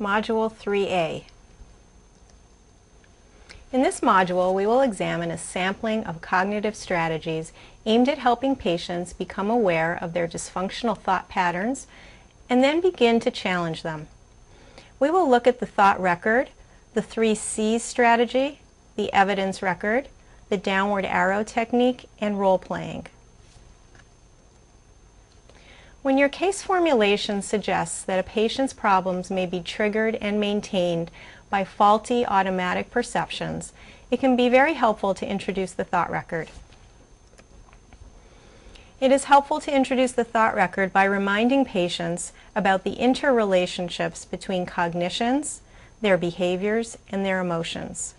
Module 3A. In this module, we will examine a sampling of cognitive strategies aimed at helping patients become aware of their dysfunctional thought patterns and then begin to challenge them. We will look at the thought record, the 3 C's strategy, the evidence record, the downward arrow technique, and role-playing. When your case formulation suggests that a patient's problems may be triggered and maintained by faulty automatic perceptions, it can be very helpful to introduce the thought record. It is helpful to introduce the thought record by reminding patients about the interrelationships between cognitions, their behaviors, and their emotions.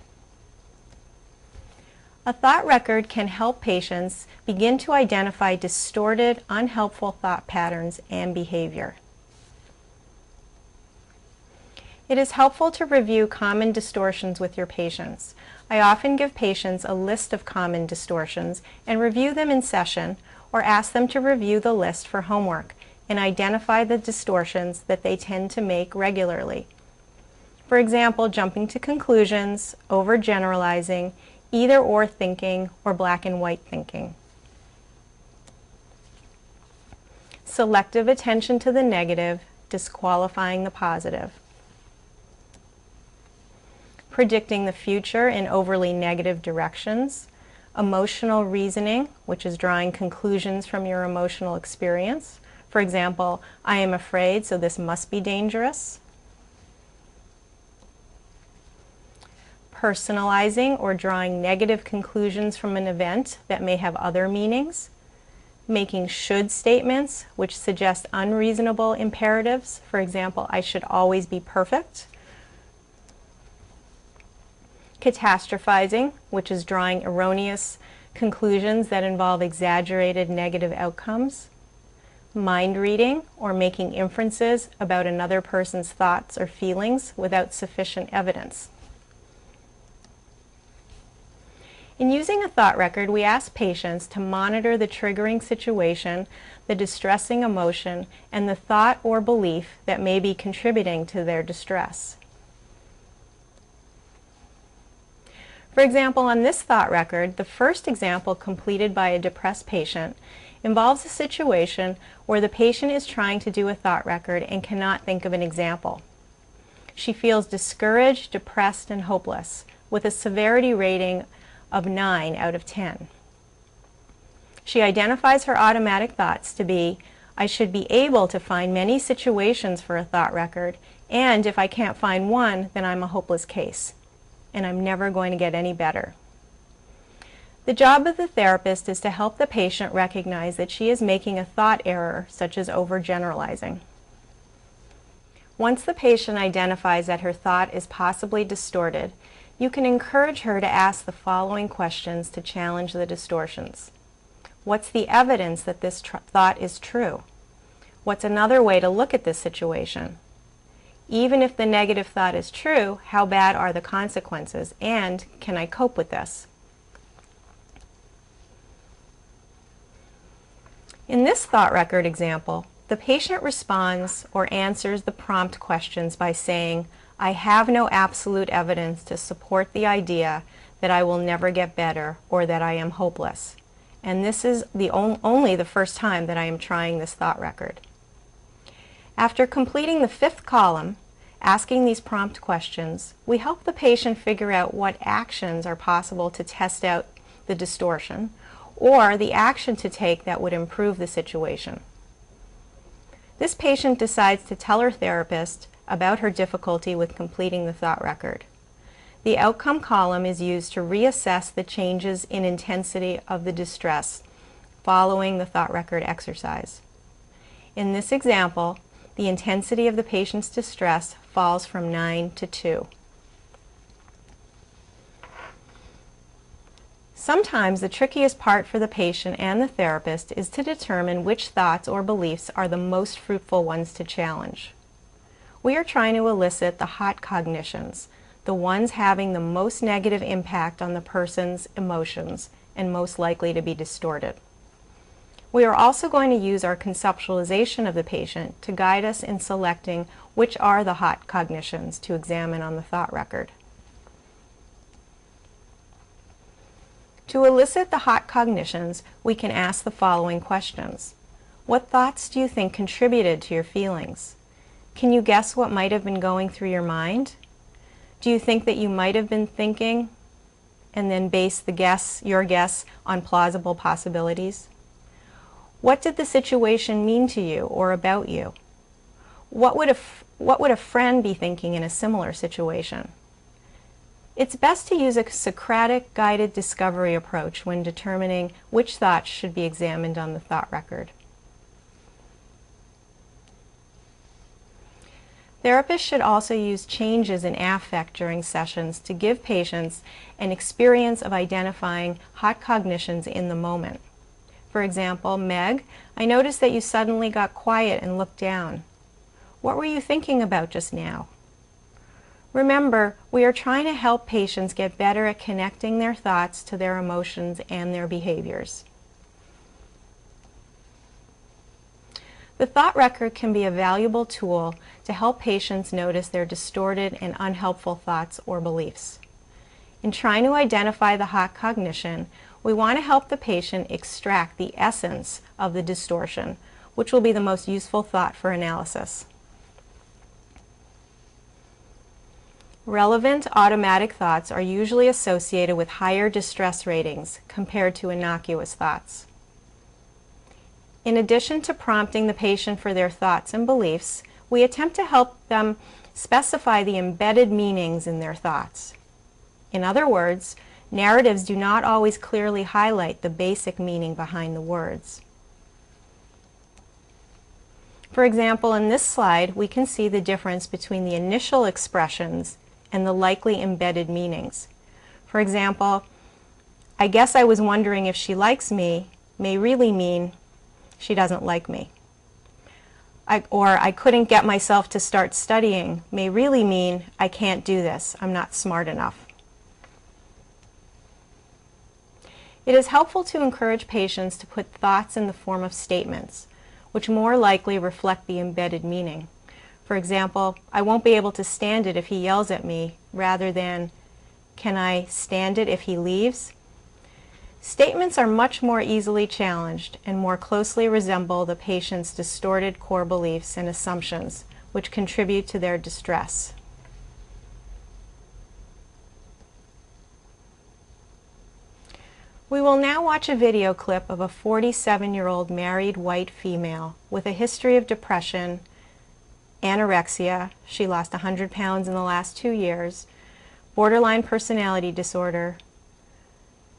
A thought record can help patients begin to identify distorted, unhelpful thought patterns and behavior. It is helpful to review common distortions with your patients. I often give patients a list of common distortions and review them in session, or ask them to review the list for homework and identify the distortions that they tend to make regularly. For example, jumping to conclusions, overgeneralizing, either-or thinking, or black and white thinking. Selective attention to the negative, disqualifying the positive. Predicting the future in overly negative directions. Emotional reasoning, which is drawing conclusions from your emotional experience. For example, I am afraid, so this must be dangerous. Personalizing or drawing negative conclusions from an event that may have other meanings. Making should statements, which suggest unreasonable imperatives. For example, I should always be perfect. Catastrophizing, which is drawing erroneous conclusions that involve exaggerated negative outcomes. Mind reading, or making inferences about another person's thoughts or feelings without sufficient evidence. In using a thought record, we ask patients to monitor the triggering situation, the distressing emotion, and the thought or belief that may be contributing to their distress. For example, on this thought record, the first example completed by a depressed patient involves a situation where the patient is trying to do a thought record and cannot think of an example. She feels discouraged, depressed, and hopeless, with a severity rating of 9 out of 10. She identifies her automatic thoughts to be, I should be able to find many situations for a thought record, and if I can't find one, then I'm a hopeless case, and I'm never going to get any better. The job of the therapist is to help the patient recognize that she is making a thought error, such as overgeneralizing. Once the patient identifies that her thought is possibly distorted, you can encourage her to ask the following questions to challenge the distortions. What's the evidence that this thought is true? What's another way to look at this situation? Even if the negative thought is true, how bad are the consequences, and can I cope with this? In this thought record example, the patient responds or answers the prompt questions by saying, I have no absolute evidence to support the idea that I will never get better or that I am hopeless. And this is only the first time that I am trying this thought record. After completing the 5th column, asking these prompt questions, we help the patient figure out what actions are possible to test out the distortion, or the action to take that would improve the situation. This patient decides to tell her therapist about her difficulty with completing the thought record. The outcome column is used to reassess the changes in intensity of the distress following the thought record exercise. In this example, the intensity of the patient's distress falls from 9 to 2. Sometimes the trickiest part for the patient and the therapist is to determine which thoughts or beliefs are the most fruitful ones to challenge. We are trying to elicit the hot cognitions, the ones having the most negative impact on the person's emotions and most likely to be distorted. We are also going to use our conceptualization of the patient to guide us in selecting which are the hot cognitions to examine on the thought record. To elicit the hot cognitions, we can ask the following questions. What thoughts do you think contributed to your feelings? Can you guess what might have been going through your mind? Do you think that you might have been thinking and then base your guess on plausible possibilities? What did the situation mean to you or about you? What would a friend be thinking in a similar situation? It's best to use a Socratic guided discovery approach when determining which thoughts should be examined on the thought record. Therapists should also use changes in affect during sessions to give patients an experience of identifying hot cognitions in the moment. For example, Meg, I noticed that you suddenly got quiet and looked down. What were you thinking about just now? Remember, we are trying to help patients get better at connecting their thoughts to their emotions and their behaviors. The thought record can be a valuable tool to help patients notice their distorted and unhelpful thoughts or beliefs. In trying to identify the hot cognition, we want to help the patient extract the essence of the distortion, which will be the most useful thought for analysis. Relevant automatic thoughts are usually associated with higher distress ratings compared to innocuous thoughts. In addition to prompting the patient for their thoughts and beliefs, we attempt to help them specify the embedded meanings in their thoughts. In other words, narratives do not always clearly highlight the basic meaning behind the words. For example, in this slide, we can see the difference between the initial expressions and the likely embedded meanings. For example, I guess I was wondering if she likes me may really mean she doesn't like me. I couldn't get myself to start studying may really mean I can't do this, I'm not smart enough. It is helpful to encourage patients to put thoughts in the form of statements, which more likely reflect the embedded meaning. For example, I won't be able to stand it if he yells at me, rather than, can I stand it if he leaves? Statements are much more easily challenged and more closely resemble the patient's distorted core beliefs and assumptions, which contribute to their distress. We will now watch a video clip of a 47-year-old married white female with a history of depression, anorexia, she lost 100 pounds in the last 2 years, borderline personality disorder,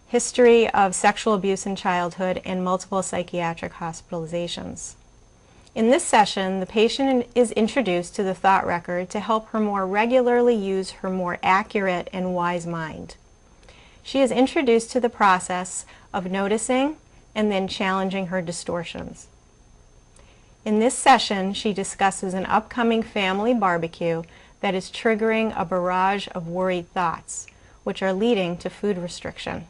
history of sexual abuse in childhood, and multiple psychiatric hospitalizations. In this session, the patient is introduced to the thought record to help her more regularly use her more accurate and wise mind. She is introduced to the process of noticing and then challenging her distortions. In this session, she discusses an upcoming family barbecue that is triggering a barrage of worried thoughts, which are leading to food restriction.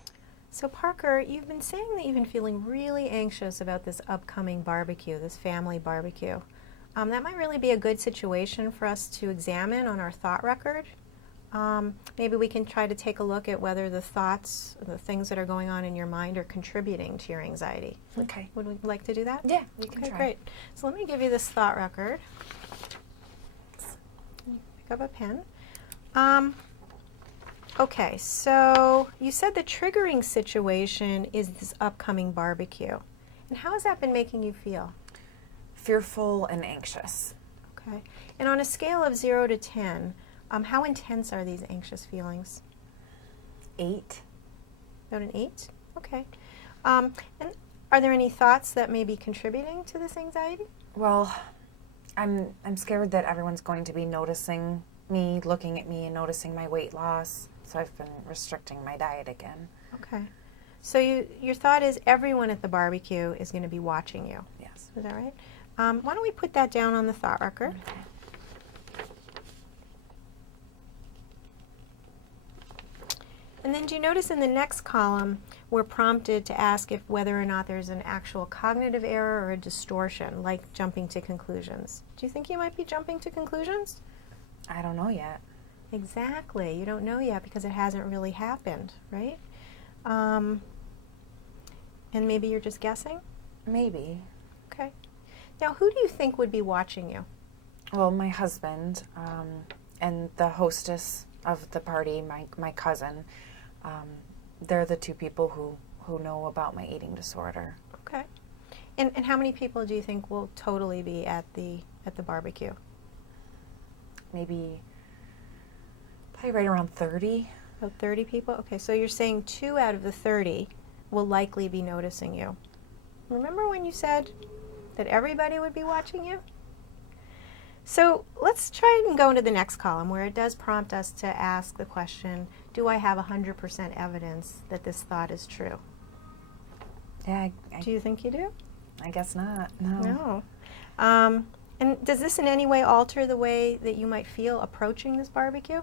So Parker, you've been saying that you've been feeling really anxious about this upcoming barbecue, this family barbecue. That might really be a good situation for us to examine on our thought record. Maybe we can try to take a look at whether the thoughts, the things that are going on in your mind are contributing to your anxiety. Okay. Would we like to do that? Yeah, we can Okay, try. great. So let me give you this thought record. Pick up a pen. Okay, so you said the triggering situation is this upcoming barbecue. And how has that been making you feel? Fearful and anxious. Okay. And on a scale of 0 to 10, how intense are these anxious feelings? 8. About an 8? Okay. And are there any thoughts that may be contributing to this anxiety? Well, I'm scared that everyone's going to be noticing me, looking at me, and noticing my weight loss. So I've been restricting my diet again. Okay. So your thought is everyone at the barbecue is going to be watching you. Yes. Is that right? Why don't we put that down on the thought record? Okay. And then do you notice in the next column we're prompted to ask if whether or not there's an actual cognitive error or a distortion, like jumping to conclusions. Do you think you might be jumping to conclusions? I don't know yet. Exactly. You don't know yet because it hasn't really happened, right? And maybe you're just guessing? Maybe. Okay. Now, who do you think would be watching you? Well, my husband and the hostess of the party, my cousin, they're the two people who know about my eating disorder. Okay. And how many people do you think will totally be at the barbecue? Maybe probably right around 30. About 30 people? Okay, so you're saying 2 out of the 30 will likely be noticing you. Remember when you said that everybody would be watching you? So let's try and go into the next column where it does prompt us to ask the question, do I have 100% evidence that this thought is true? Yeah, Do you think you do? I guess not. No. No. And does this in any way alter the way that you might feel approaching this barbecue?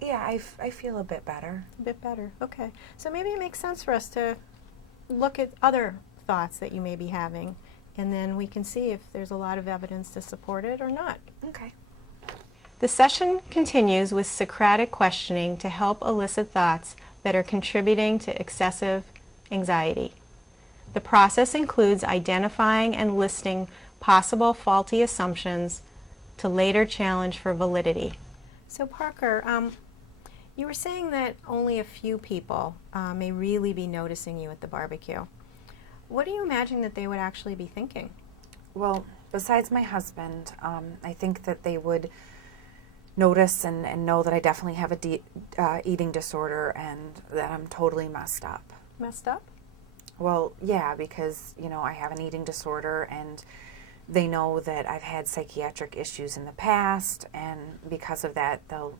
Yeah, I feel a bit better. A bit better. Okay. So maybe it makes sense for us to look at other thoughts that you may be having, and then we can see if there's a lot of evidence to support it or not. Okay. The session continues with Socratic questioning to help elicit thoughts that are contributing to excessive anxiety. The process includes identifying and listing possible faulty assumptions to later challenge for validity. So Parker, you were saying that only a few people may really be noticing you at the barbecue. What do you imagine that they would actually be thinking? Well, besides my husband, I think that they would notice and know that I definitely have a eating disorder and that I'm totally messed up. Messed up? Well, yeah, because, I have an eating disorder and they know that I've had psychiatric issues in the past, and because of that, they'll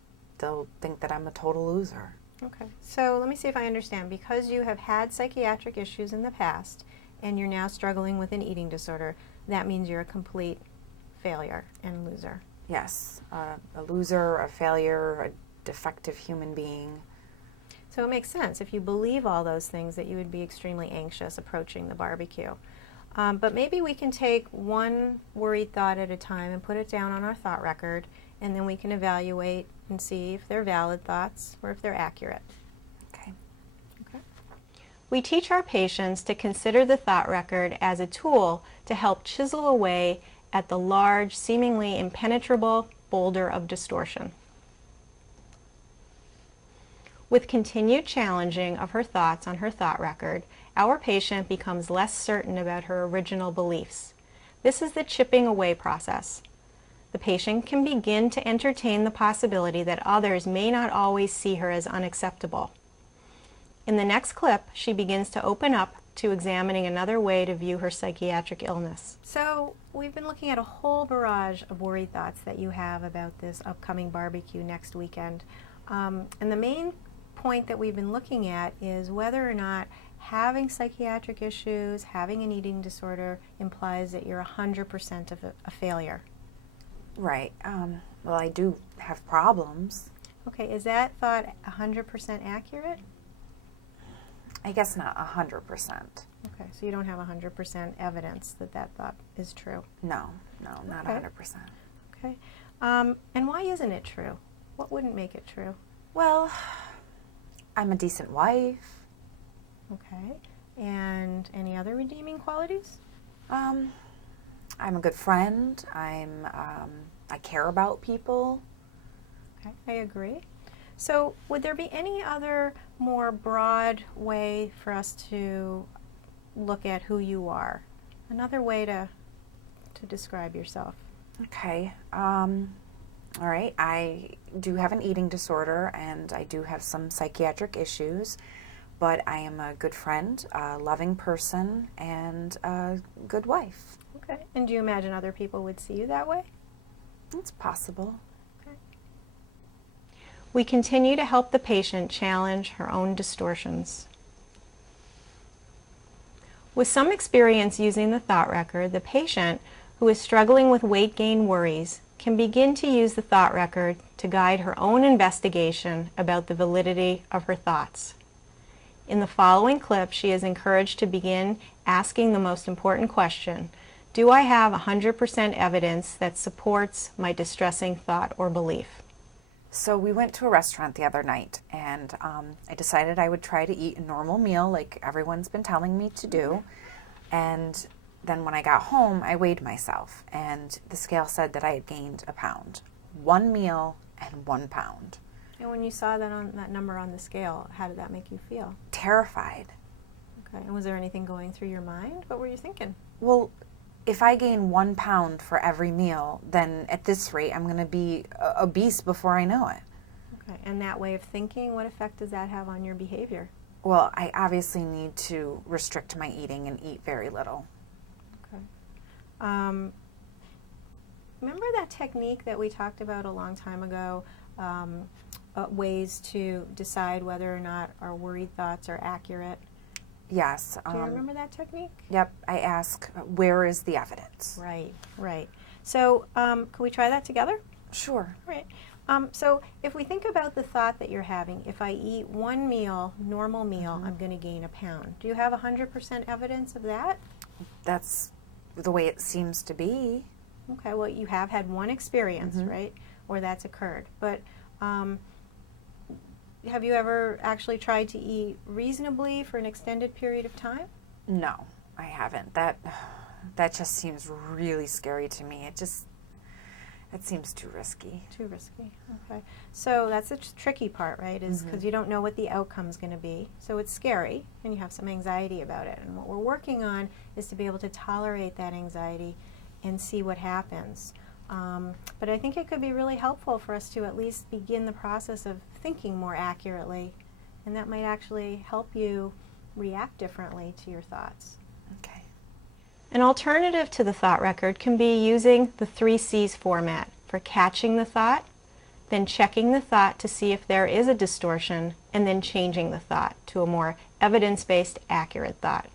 think that I'm a total loser. Okay, so let me see if I understand. Because you have had psychiatric issues in the past and you're now struggling with an eating disorder, that means you're a complete failure and loser. Yes, a loser, a failure, a defective human being. So it makes sense if you believe all those things that you would be extremely anxious approaching the barbecue. But maybe we can take one worried thought at a time and put it down on our thought record, and then we can evaluate and see if they're valid thoughts or if they're accurate. Okay. Okay. We teach our patients to consider the thought record as a tool to help chisel away at the large, seemingly impenetrable boulder of distortion. With continued challenging of her thoughts on her thought record, our patient becomes less certain about her original beliefs. This is the chipping away process. The patient can begin to entertain the possibility that others may not always see her as unacceptable. In the next clip, she begins to open up to examining another way to view her psychiatric illness. So, we've been looking at a whole barrage of worried thoughts that you have about this upcoming barbecue next weekend. And the main point that we've been looking at is whether or not having psychiatric issues, having an eating disorder, implies that you're 100% of a failure. Right. Well, I do have problems. Okay, is that thought 100% accurate? I guess not 100%. Okay, so you don't have 100% evidence that that thought is true. No, not Okay. 100%. Okay, and why isn't it true? What wouldn't make it true? Well, I'm a decent wife. Okay, and any other redeeming qualities? I'm a good friend. I care about people. Okay, I agree. So would there be any other more broad way for us to look at who you are? Another way to describe yourself? Okay. All right. I do have an eating disorder and I do have some psychiatric issues, but I am a good friend, a loving person, and a good wife. Okay. And do you imagine other people would see you that way? It's possible. Okay. We continue to help the patient challenge her own distortions. With some experience using the thought record, the patient who is struggling with weight gain worries can begin to use the thought record to guide her own investigation about the validity of her thoughts. In the following clip, she is encouraged to begin asking the most important question: do I have 100% evidence that supports my distressing thought or belief? So we went to a restaurant the other night, and I decided I would try to eat a normal meal like everyone's been telling me to do. And then when I got home, I weighed myself, and the scale said that I had gained a pound. One meal and 1 pound. And when you saw that number on the scale, how did that make you feel? Terrified. Okay. And was there anything going through your mind? What were you thinking? Well, if I gain 1 pound for every meal, then at this rate, I'm going to be obese before I know it. Okay. And that way of thinking, what effect does that have on your behavior? Well, I obviously need to restrict my eating and eat very little. Okay. Remember that technique that we talked about a long time ago, ways to decide whether or not our worried thoughts are accurate? Yes. Do you remember that technique? Yep. I ask, where is the evidence? Right, right. So can we try that together? Sure. All right. So if we think about the thought that you're having, if I eat one meal, normal meal, I'm going to gain a pound. Do you have 100% evidence of that? That's the way it seems to be. Okay, well, you have had one experience, right, where that's occurred. But have you ever actually tried to eat reasonably for an extended period of time? No, I haven't. That just seems really scary to me. It seems too risky. Too risky. Okay. So that's the tricky part, right? Is because you don't know what the outcome's going to be. So it's scary, and you have some anxiety about it. And what we're working on is to be able to tolerate that anxiety and see what happens. But I think it could be really helpful for us to at least begin the process of thinking more accurately, and that might actually help you react differently to your thoughts. Okay. An alternative to the thought record can be using the 3 C's format for catching the thought, then checking the thought to see if there is a distortion, and then changing the thought to a more evidence-based, accurate thought.